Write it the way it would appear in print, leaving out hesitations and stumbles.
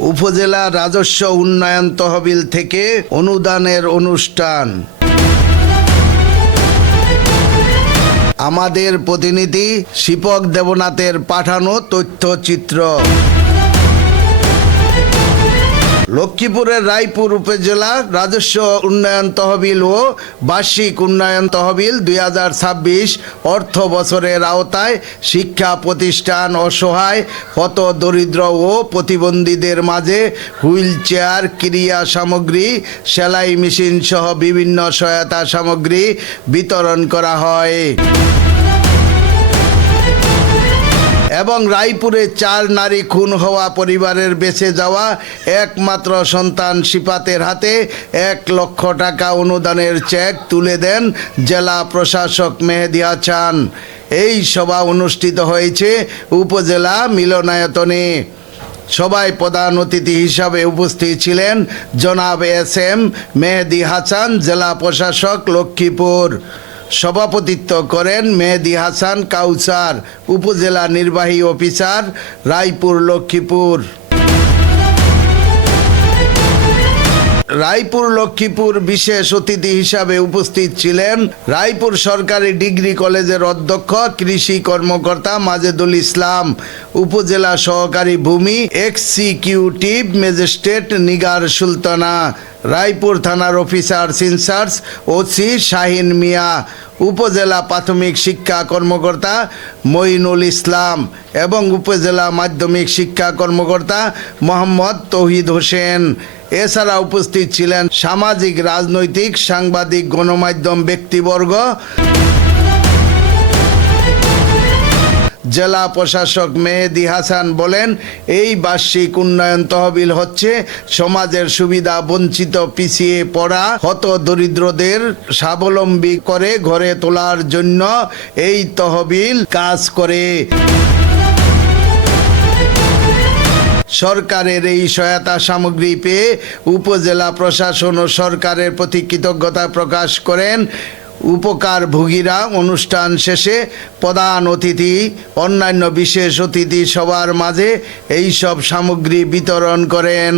উপজেলা রাজস্ব উন্নয়ন তহবিল থেকে অনুদানের অনুষ্ঠান। আমাদের প্রতিনিধি শিপক দেবনাথের পাঠানো তথ্যচিত্র। লক্ষ্মীপুরের রায়পুর উপজেলা রাজস্ব উন্নয়ন তহবিল ও বার্ষিক উন্নয়ন তহবিল 2026 অর্থ বছরের আওতায় শিক্ষা প্রতিষ্ঠান, অসহায়, হত দরিদ্র ও প্রতিবন্ধীদের মাঝে হুইল চেয়ার, ক্রীড়া সামগ্রী, সেলাই মেশিন সহ বিভিন্ন সহায়তা সামগ্রী বিতরণ করা হয়। এবং রায়পুরে 4 নারী খুন হওয়া পরিবারের বেঁচে যাওয়া একমাত্র সন্তান শিপাতের হাতে 1 লক্ষ টাকা অনুদানের চেক তুলে দেন জেলা প্রশাসক মেহেদী হাসান। এই সভা অনুষ্ঠিত হয়েছে উপজেলা মিলনায়তনে। সভায় প্রধান অতিথি হিসাবে উপস্থিত ছিলেন জনাব SM মেহেদী হাসান, জেলা প্রশাসক লক্ষ্মীপুর। সভাপতিত্ব করেন মেহেদী হাসান কাউসার, উপজেলা নির্বাহী অফিসার, রায়পুর লক্ষ্মীপুর। রায়পুর লক্ষ্মীপুর বিশেষ অতিথি হিসাবে উপস্থিত ছিলেন রায়পুর সরকারি ডিগ্রি কলেজের অধ্যক্ষ কৃষি কর্মকর্তা মাজেদুল ইসলাম, উপজেলা সহকারী ভূমি এক্সিকিউটিভ ম্যাজিস্ট্রেট নিগার সুলতানা, রায়পুর থানার অফিসার ইনচার্জ ওসি শাহিন মিয়া, উপজেলা প্রাথমিক শিক্ষা কর্মকর্তা মঈনুল ইসলাম এবং উপজেলা মাধ্যমিক শিক্ষা কর্মকর্তা মোহাম্মদ তৌহিদ হোসেন। এছাড়া উপস্থিত ছিলেন সামাজিক, রাজনৈতিক, সাংবাদিক, গণমাধ্যম ব্যক্তিবর্গ। জেলা প্রশাসক মেহেদী হাসান বলেন, এই বার্ষিক উন্নয়ন তহবিল হচ্ছে সমাজের সুবিধা বঞ্চিত, পিছিয়ে পড়া, হত দরিদ্রদের স্বাবলম্বী করে গড়ে তোলার জন্য এই তহবিল কাজ করে। সরকারের এই সহায়তা সামগ্রী পেয়ে উপজেলা প্রশাসন ও সরকারের প্রতি কৃতজ্ঞতা প্রকাশ করেন উপকারভোগীরা। অনুষ্ঠান শেষে প্রধান অতিথি, অন্যান্য বিশেষ অতিথি সবার মাঝে এই সব সামগ্রী বিতরণ করেন।